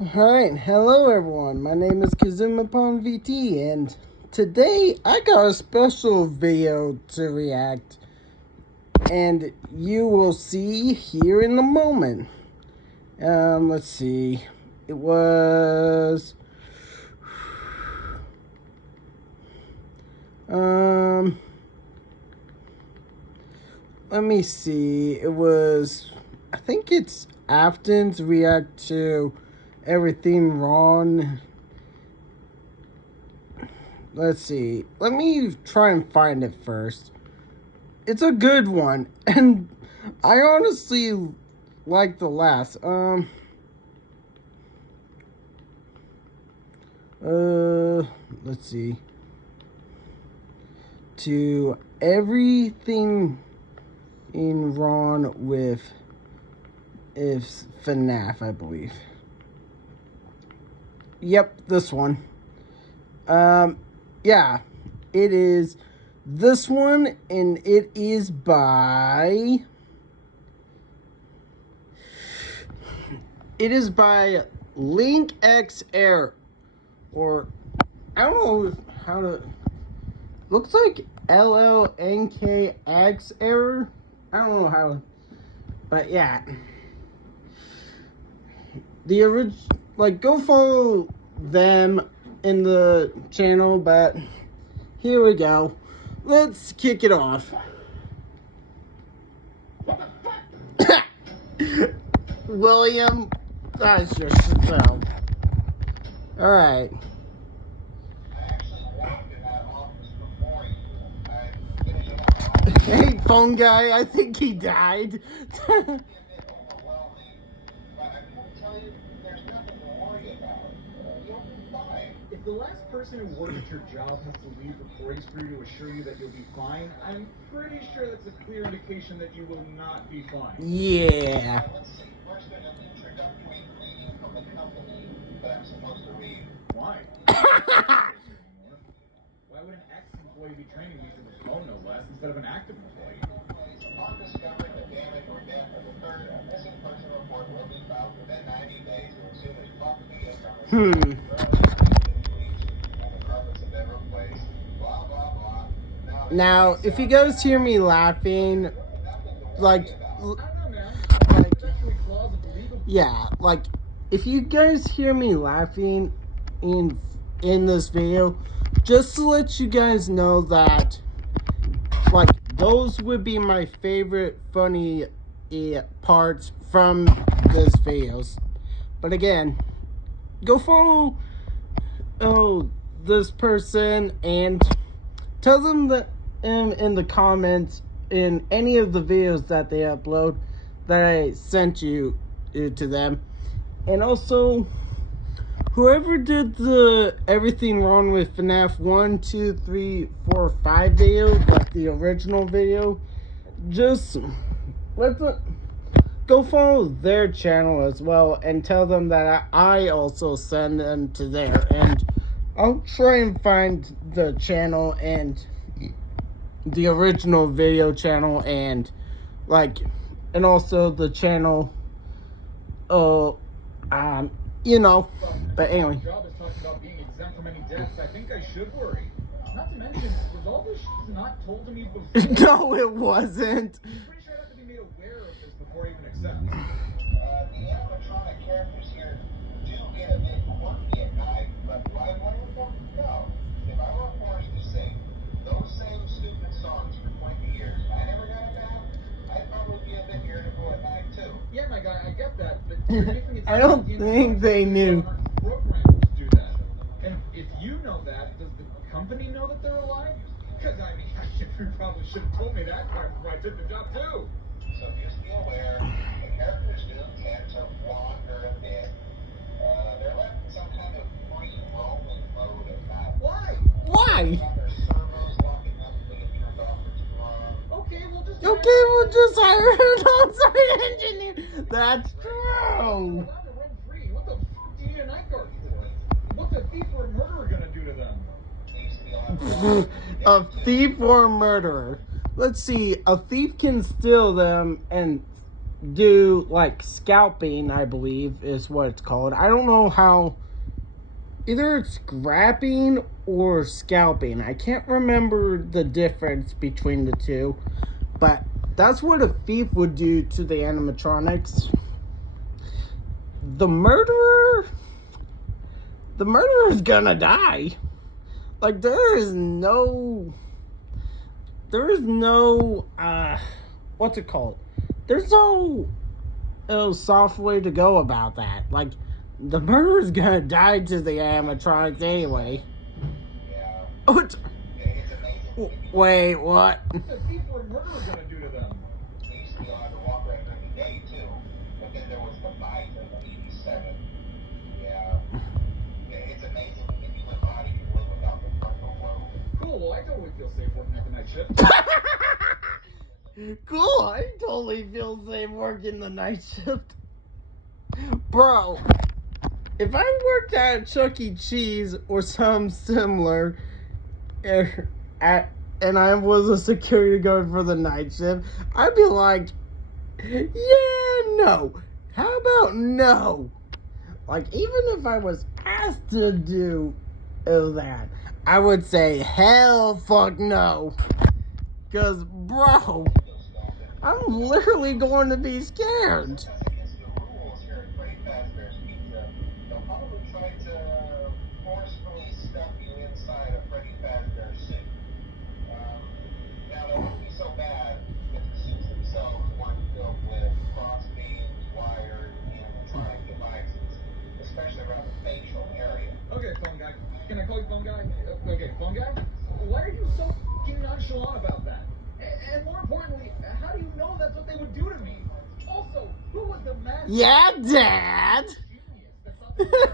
Alright, hello everyone, my name is Kazumapon VT, and today I got a special video to react, and you will see here in a moment. Let's see, it was, let me see, it was, I think it's Aftons react to everything wrong. Let's see. Let me try and find it first. It's a good one, and I honestly like the last. Let's see. To everything in wrong with FNAF, I believe. Yep, this one. Yeah, it is this one, and it is by Link X Air, or I don't know how to. Looks like LLNKX error. I don't know how, but yeah. The original, go follow them in the channel, but here we go. Let's kick it off. William, that's just so. Alright. Hey, phone guy, I think he died. If the last person who worked at your job has to leave before he's free to assure you that you'll be fine, I'm pretty sure that's a clear indication that you will not be fine. Yeah. Let's see. First, there's an introductory greeting from the company that I'm supposed to read. Why? Why would an ex-employee be training me through the phone, no less, instead of an active employee? Upon discovering the damage or death of a third, a missing person report will be filed within 90 days and assume his property is Now, if you guys hear me laughing, if you guys hear me laughing in this video, just to let you guys know that, those would be my favorite funny parts from this videos. But again, go follow this person and tell them that in the comments in any of the videos that they upload that I sent you to them. And also, whoever did the everything wrong with FNAF 1, 2, 3, 4, 5 video, like the original video, just go follow their channel as well and tell them that I also send them to there, and I'll try and find the channel and the original video channel and also the channel, but anyway. My job is talking about being exempt from any debts. I think I should worry. Not to mention, was all this not told to me before? No, it wasn't. I'm pretty sure I have to be made aware of this before I even accept. The animatronic characters here do get a bit quirky at night, but do I blame them for? No. If I were forced to sing those same stupid songs for 20 years and I never got it down, I'd probably be a bit irritable at night too. Yeah, my guy, I get that, but I don't think they knew. Programmed to do that. And if you know that, does the company know that they're alive? Because I mean, you probably should have told me that part before I took the job too. So just be aware, the characters do tend to wander a bit. They're left in some kind of free roaming mode at night. Why? Why? Their servos locking up and being turned off for too long. Okay, we'll just hire an on-site engineer. That's true. What the fuck do you need a night guard for? What's a thief or a murderer gonna do to them? A thief or a murderer. Let's see. A thief can steal them and do like scalping, I believe is what it's called. I don't know how, either it's grabbing or scalping. I can't remember the difference between the two, but that's what a thief would do to the animatronics. The murderer is gonna die. Like, there is no what's it called? There's no soft way to go about that. Like, the murderer's gonna die to the animatronics anyway. Yeah. Oh, It's amazing. wait, what? What's a thief or a murderer gonna do to them? They used to be allowed to walk around every day too. But then there was the fight of '87. Yeah. It's amazing that if you live body can live without the frontal lobe. Cool, well, I totally feel safe working at the night shift. Cool, I totally feel safe working the night shift. Bro, if I worked at Chuck E. Cheese or some similar, and I was a security guard for the night shift, I'd be like, yeah, no. How about no? Like, even if I was asked to do that, I would say, hell fuck no. Because, bro, I'm literally going to be scared. That's against the rules here at Freddy Fazbear's Pizza. They'll probably try to forcefully stuff you inside a Freddy Fazbear suit. Now, that wouldn't be so bad if the suits themselves weren't filled with cross beams, wires, and animatronic devices, especially around the facial area. Okay, phone guy. Can I call you phone guy? Okay, phone guy? Why are you so f***ing nonchalant about that? And more importantly, how do you know that's what they would do to me? Also, who was the master Yeah, Dad. genius that thought they would do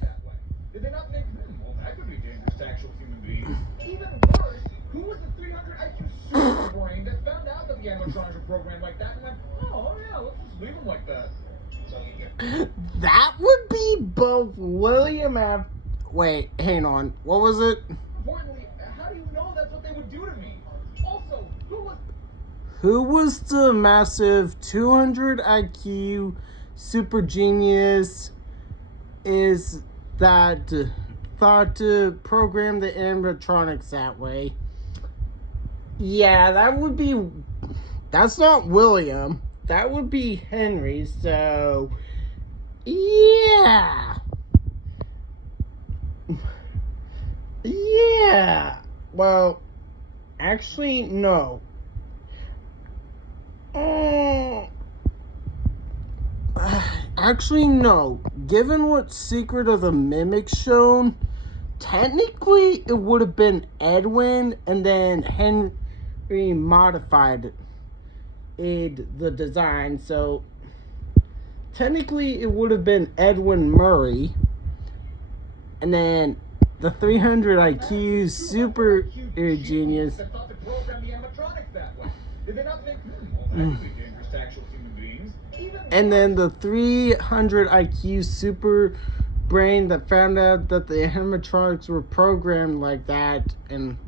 that way? Did they not think, well, that could be dangerous to actual human beings? Even worse, who was the 300 IQ super brain that found out that the animatronics were programmed like that and went, oh yeah, let's just leave them like that? So you get That would be both William F. Wait, hang on. What was it? Importantly, how do you know that's what they would do to me? Also, Who was the massive 200 IQ super genius is that thought to program the animatronics that way? Yeah, that's not William. That would be Henry, so yeah. Yeah. Well, actually, no. Actually, no. Given what Secret of the Mimic shown, technically it would have been Edwin, and then Henry modified the design. So technically it would have been Edwin Murray, and then the 300 IQ super genius. that thought to program the animatronics that way. Did they not think, well, that could be dangerous to actual human beings? Even And then the 300 IQ super brain that found out that the animatronics were programmed like that, and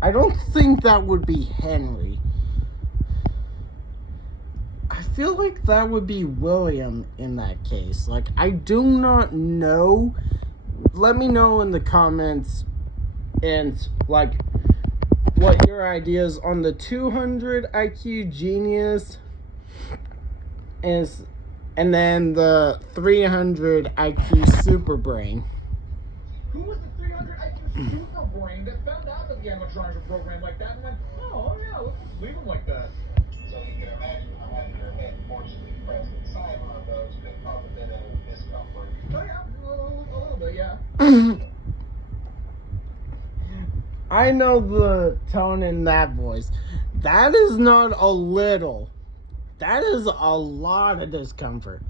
I don't think that would be Henry. I feel like that would be William in that case. Like, I do not know. Let me know in the comments and like what your ideas on the 200 IQ genius is, and then the 300 IQ super brain. who was the 300 IQ super brain that found out that the animatronics were programmed like that and went, oh yeah, let's just leave them like that? So you can imagine how having your head forcibly pressed inside one of those could cause a bit of discomfort. Oh yeah, a little bit, yeah. I know the tone in that voice. That is not a little. That is a lot of discomfort.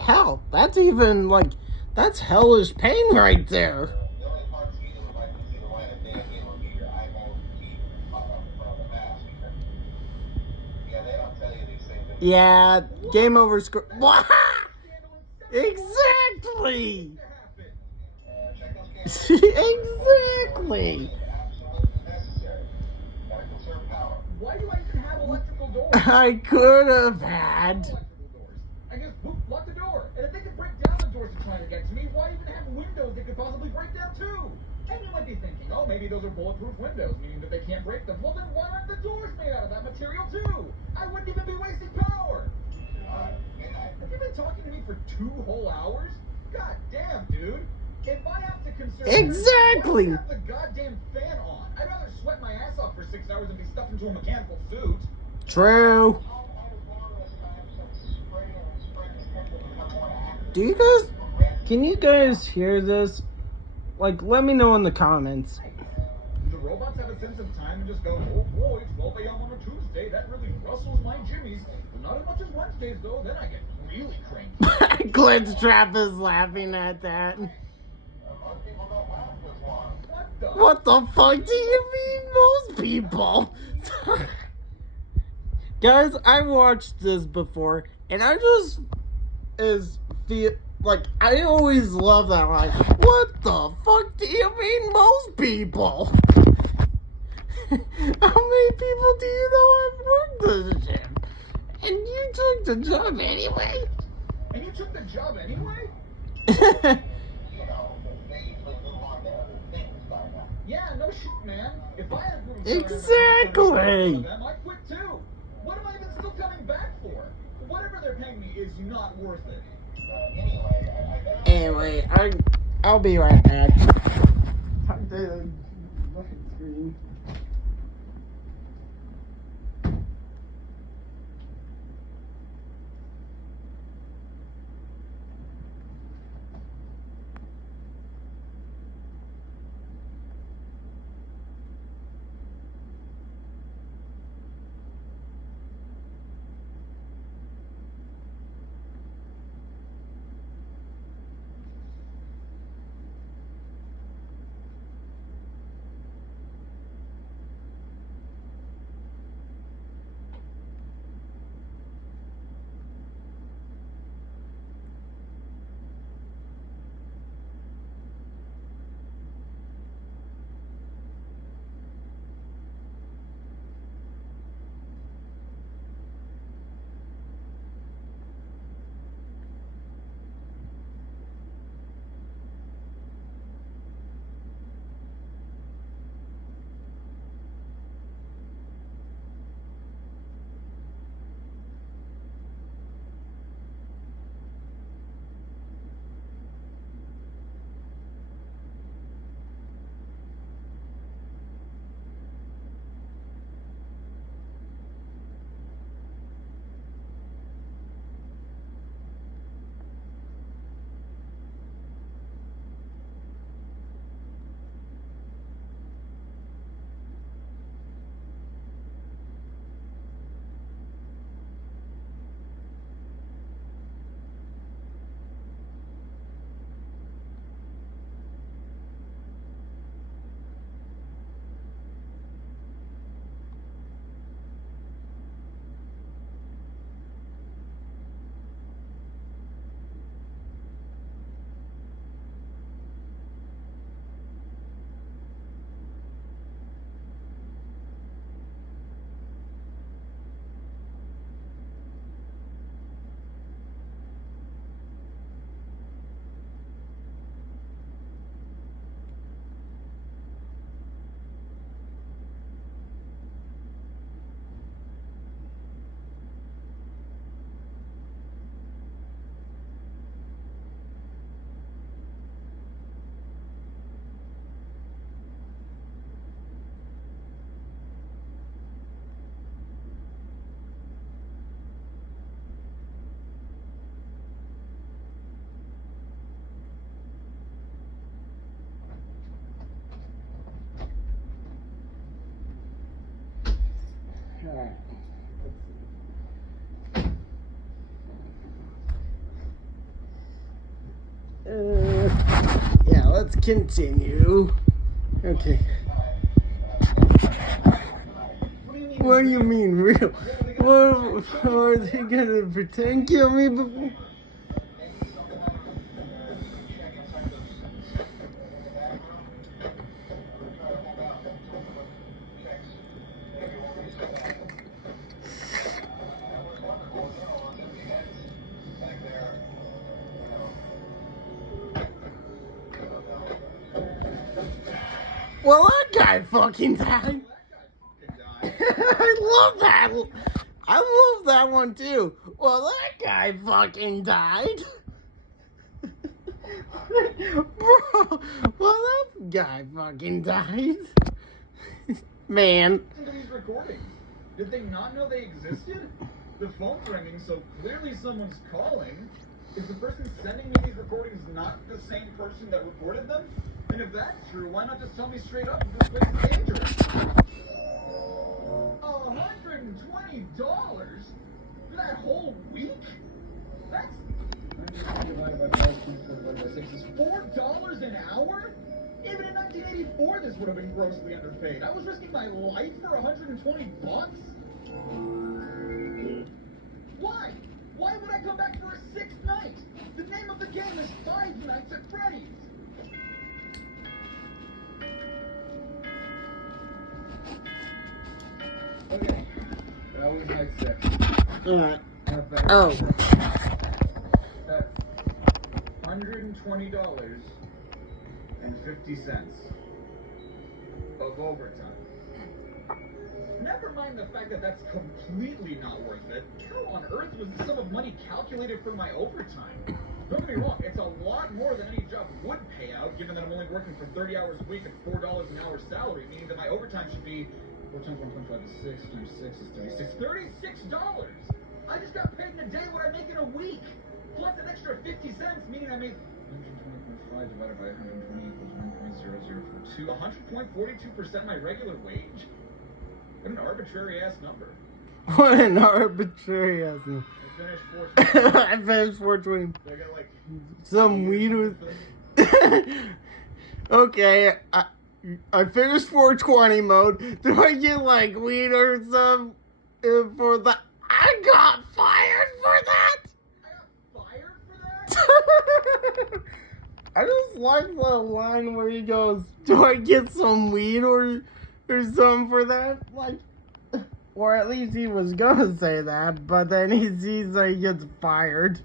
Hell, that's even like, that's hellish pain right there. The only parts of you that would like to see the light of day again would be your eyeballs and teeth pop up in front of the mask. Yeah, they don't tell you these things. Yeah, game over score. Exactly. Exactly. Absolutely necessary. Gotta conserve power. Why do I even have electrical doors? I could have had. Electrical doors. I guess boop, lock the door. And if they could break down the doors they're trying to get to me, why even have windows they could possibly break down too? And you might be thinking, oh, maybe those are bulletproof windows, meaning that they can't break them. Well, then why aren't the doors made out of that material too? I wouldn't even be wasting power. Have you been talking to me for 2 whole hours? God damn, dude. If I have to conserve Exactly. energy, why have the goddamn fan on? I'd rather sweat my ass off for 6 hours than be stuffed into a mechanical suit. True. Do you guys? Can you guys hear this? Like, let me know in the comments. Do the robots have a sense of time and just go, oh boy, 12 a.m. on a Tuesday, that really rustles my jimmies. But not as much as Wednesdays, though, then I get really cranky. Glitch Trap is laughing at that. What the fuck do you mean most people? Guys, I watched this before, and I just feel like I always love that line. What the fuck do you mean most people? How many people do you know have worked this gym? And you took the job anyway? And you took the job anyway? Yeah, no shit, man. If I had Exactly. them, I'd quit too. What am I even still coming back for? Whatever they're paying me is not worth it. Anyway, I'll be right back. Time to look at the screen. Alright. Yeah, let's continue. Okay. What do you mean, real? What are they gonna pretend kill me before? Well, that guy fucking died. I love that. I love that one too. Well, that guy fucking died. Bro, well, that guy fucking died. Man. Listen to these recordings. Did they not know they existed? The phone's ringing, so clearly someone's calling. Is the person sending me these recordings not the same person that recorded them? And if that's true, why not just tell me straight up that this place is dangerous? $120 for that whole week? That's divided by 5 divided by 6 is $4 an hour? Even in 1984, this would have been grossly underpaid. I was risking my life for $120? Why? Why would I come back for a 6th night? The name of the game is Five Nights at Freddy's. Okay, that was night 6. Alright. Not bad. Oh. That's $120.50 of overtime. Never mind the fact that that's completely not worth it. How on earth was this sum of money calculated for my overtime? Don't get me wrong, it's a lot more than any job would pay out, given that I'm only working for 30 hours a week at $4 an hour salary, meaning that my overtime should be 4 times 1.5 is 6 times 6 is 36. $36! I just got paid in a day what I make in a week, plus an extra 50 cents, meaning I made 120.5 divided by 120 equals 1.0042. 100.42% my regular wage? What an arbitrary ass number. What an arbitrary ass number. I finished 420. I finished 420. I got like Some weed with. Okay, I finished 420 mode. Do I get like weed or some for that? I got fired for that. I got fired for that? I just like the line where he goes, "Do I get some weed or something for that?" Like, or at least he was gonna say that, but then he sees that he gets fired.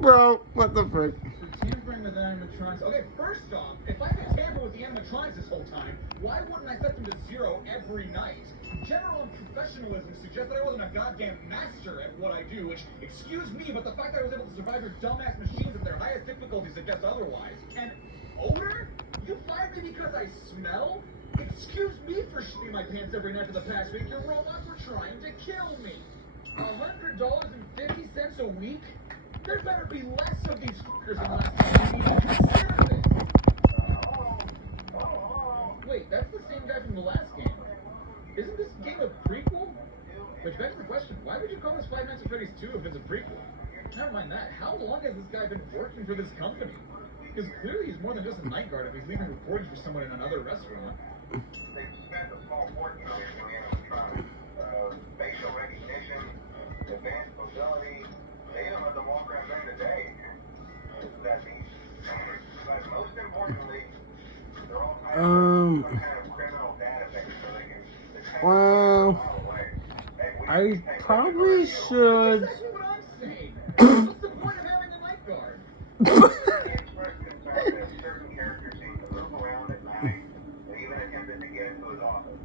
Bro, what the frick? For tampering with animatronics. Okay, first off, if I could tamper with the animatronics this whole time, why wouldn't I set them to 0 every night? General unprofessionalism suggests that I wasn't a goddamn master at what I do, which, excuse me, but the fact that I was able to survive your dumbass machines at their highest difficulty suggests otherwise. And odor? You fired me because I smell? Excuse me for shitting my pants every night for the past week. Your robots were trying to kill me. $100.50 a week? There better be less of these fuckers in last time you need to consider this. Wait, that's the same guy from the last game. Isn't this game a prequel? Which begs the question, why would you call this Five Nights at Freddy's 2 if it's a prequel? Never mind that, how long has this guy been working for this company? Because clearly he's more than just a night guard if he's leaving recordings for someone in another restaurant. They spent a small fortune on these animatronics. Facial recognition, advanced mobility. They don't let them walk around during the day. That means, but most importantly, they're all tied to some kind of criminal database so they can detect Well, I probably should. That's exactly what I'm saying. What's the point of having a night guard? Certain characters seem to move around at night and even attempted to get into his office.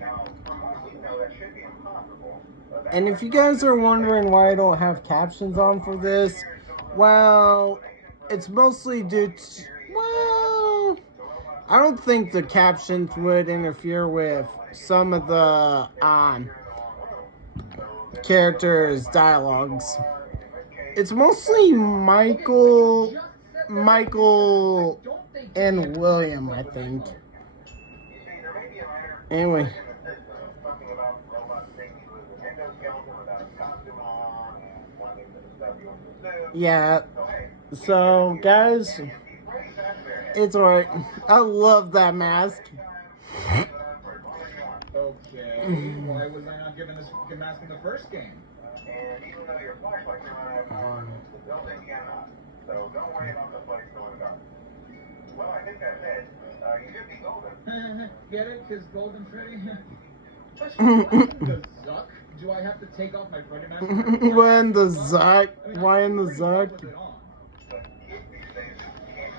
Now, from what we know, that should be impossible. And if you guys are wondering why I don't have captions on for this, well, it's mostly due to, well, I don't think the captions would interfere with some of the characters' dialogues. It's mostly Michael, and William, I think. Anyway. Yeah, so guys, it's alright. I love that mask. Okay, why was I not given this fucking mask in the first game? And even though your flashlight can run out of power, the building cannot. So don't worry about the place going dark. Well, I think that's it. You should be golden. Get it? Because Golden Freddy? Question, why in the Zuck do I have to take off my Freddy mask? When the Zuck? Why in the Zuck? But if these things can't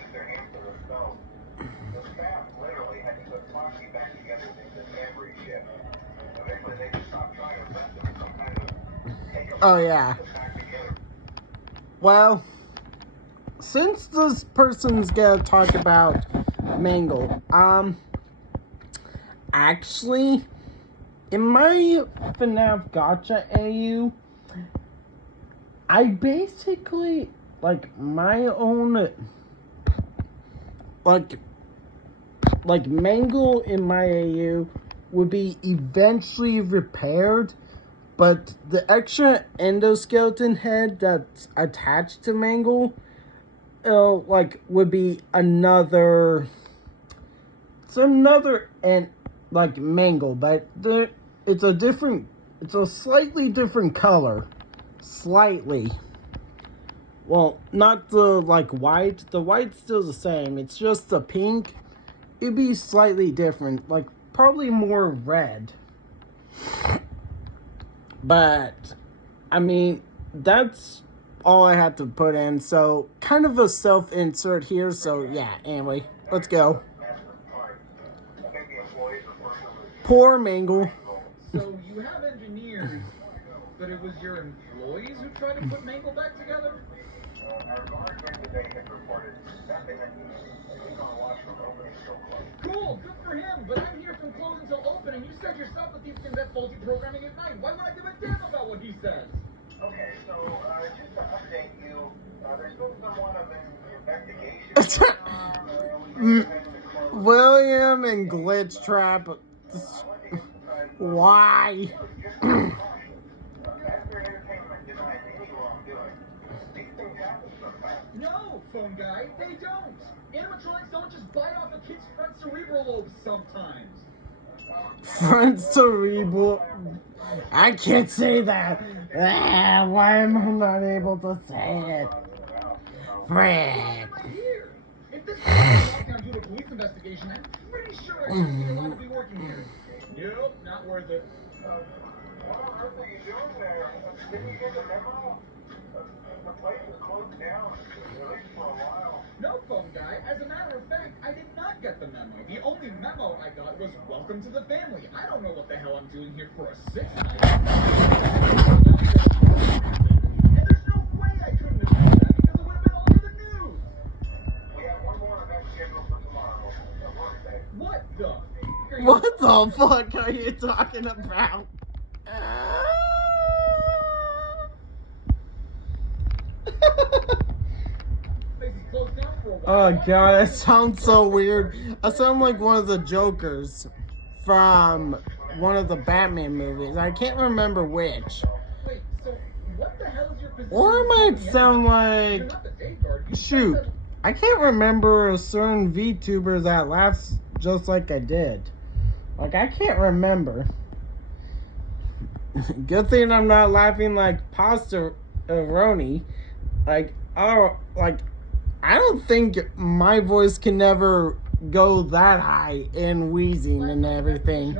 Oh, yeah. Well, since this person's gonna talk about Mangle, actually, in my FNAF gacha AU, I basically, like, my own, like Mangle in my AU would be eventually repaired, but the extra endoskeleton head that's attached to Mangle, like, would be another, like, Mangle, but it's a slightly different color. Slightly. Well, not the, like, white. The white's still the same. It's just the pink. It'd be slightly different. Like, probably more red. But, I mean, that's all I had to put in. So, kind of a self-insert here. So, yeah, anyway, let's go. Poor Mangle. So you have engineers, but it was your employees who tried to put Mangle back together? Cool, good for him, but I'm here from close until open, and you said yourself that these things have faulty programming at night. Why would I give a damn about what he says? Okay, so just to update you, there's been somewhat of an investigation. William and Glitch Trap. Why? No, phone guy, they don't. Animatronics don't just bite off a kid's front cerebral lobes sometimes. Front cerebral. I can't say that. Why am I not able to say it? Frick. If this is a lockdown due to police investigation, I'm pretty sure I shouldn't be allowed to be working here. Nope, not worth it. What on earth are you doing there? Didn't you get the memo? The place was closed down, at least for a while. No, phone guy. As a matter of fact, I did not get the memo. The only memo I got was welcome to the family. I don't know what the hell I'm doing here for a sixth night. And there's no way I couldn't have done that because it would have been all over the news. We have one more event scheduled for tomorrow, a birthday. What the? What the fuck are you talking about? Oh god, that sounds so weird. I sound like one of the Jokers from one of the Batman movies. I can't remember which. Wait, so what the hell is your position? Or it might sound like... Shoot, I can't remember a certain VTuber that laughs just like I did. Like, I can't remember. Good thing I'm not laughing like Pasta Roni. Like, oh, like, I don't think my voice can never go that high and wheezing and everything.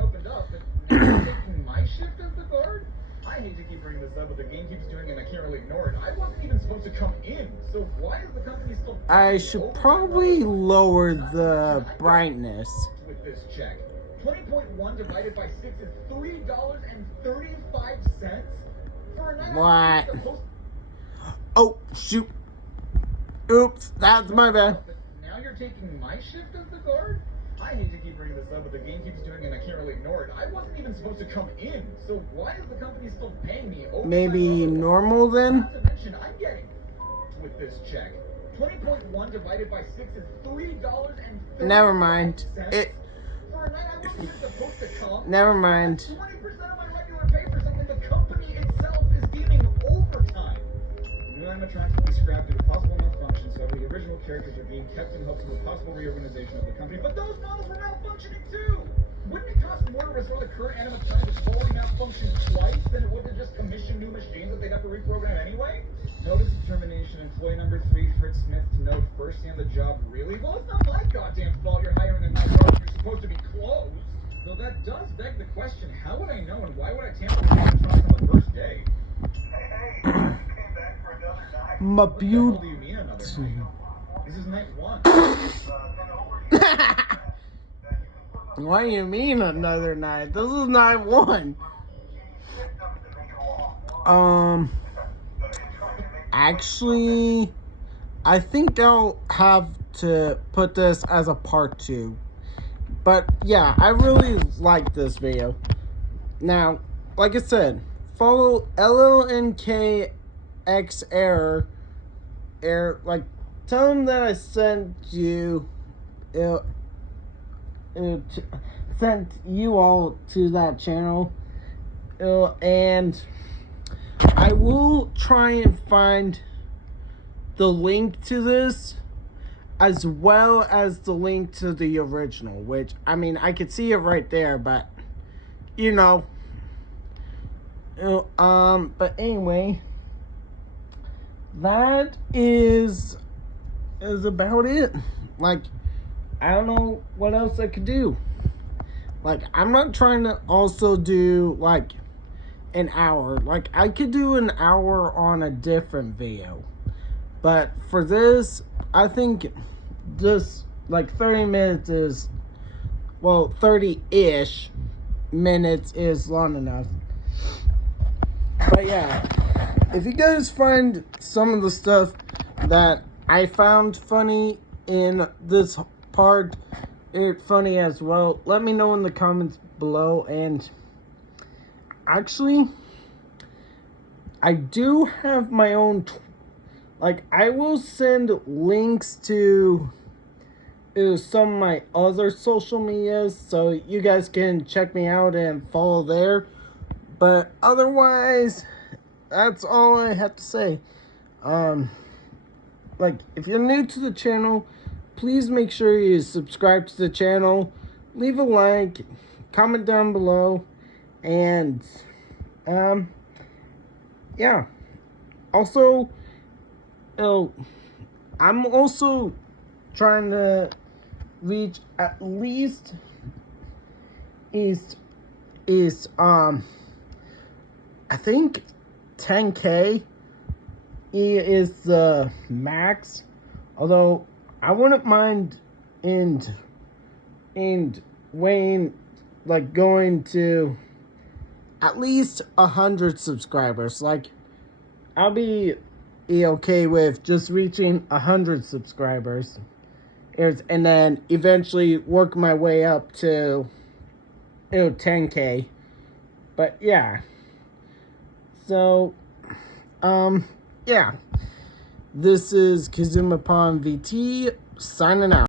My shift as the guard? I hate to keep bringing this up, but the game keeps doing it and I can't really ignore it. I wasn't even supposed to come in, so why is the company still... I should probably lower the brightness. With this check. 20.1 divided by 6 is $3.35 for a night. What? Oh, shoot. Oops, that's my bad. Now you're taking my shift as the guard? I hate to keep bringing this up, but the game keeps doing it and I can't really ignore it. I wasn't even supposed to come in, so why is the company still paying me over? Maybe normal then? Not to mention, I'm getting with this check. 20.1 divided by 6 is $3.35. Never mind. For a night I wasn't even supposed to come. Never mind. 20% of my regular pay for something the company itself is deeming overtime. New animatronics will be scrapped due to possible malfunctions, however the original characters are being kept in hopes of a possible reorganization of the company. But those models were malfunctioning too! Wouldn't it cost more to restore the current animatronics that's already malfunctioned twice than it would to just commission new machines that they'd have to reprogram anyway? Notice of termination, employee number 3, Fritz Smith, to note firsthand the job really? Well, it's not my goddamn fault you're hiring a night guard if you're supposed to be closed. Though that does beg the question, how would I know and why would I tamper with animatronics on the first day? Hey, you came back for another night. My What the hell do you mean another night? This is night 1. What do you mean another night? This is night 1. Actually, I think I'll have to put this as a part 2. But yeah, I really like this video. Now, like I said, follow LLNKX error. Like, tell them that I sent you, sent you all to that channel. And I will try and find the link to this, as well as the link to the original, which, I mean, I could see it right there, but, you know. But anyway, that is about it. Like, I don't know what else I could do. Like, I'm not trying to also do, like, an hour. Like, I could do an hour on a different video. But for this, I think this, like, 30 minutes is, well, 30-ish minutes is long enough. But yeah, if you guys find some of the stuff that I found funny in this part, funny as well, let me know in the comments below. And actually, I do have my own, like, I will send links to some of my other social medias, so you guys can check me out and follow there. But otherwise, that's all I have to say. Like, if you're new to the channel, please make sure you subscribe to the channel, leave a like, comment down below, and yeah. Also, I'm also trying to reach at least I think 10K is the max. Although I wouldn't mind in Wayne, like, going to at least 100 subscribers. Like, I'll be okay with just reaching 100 subscribers, and then eventually work my way up to 10K. But yeah, so yeah, this is Kazuma VT signing out.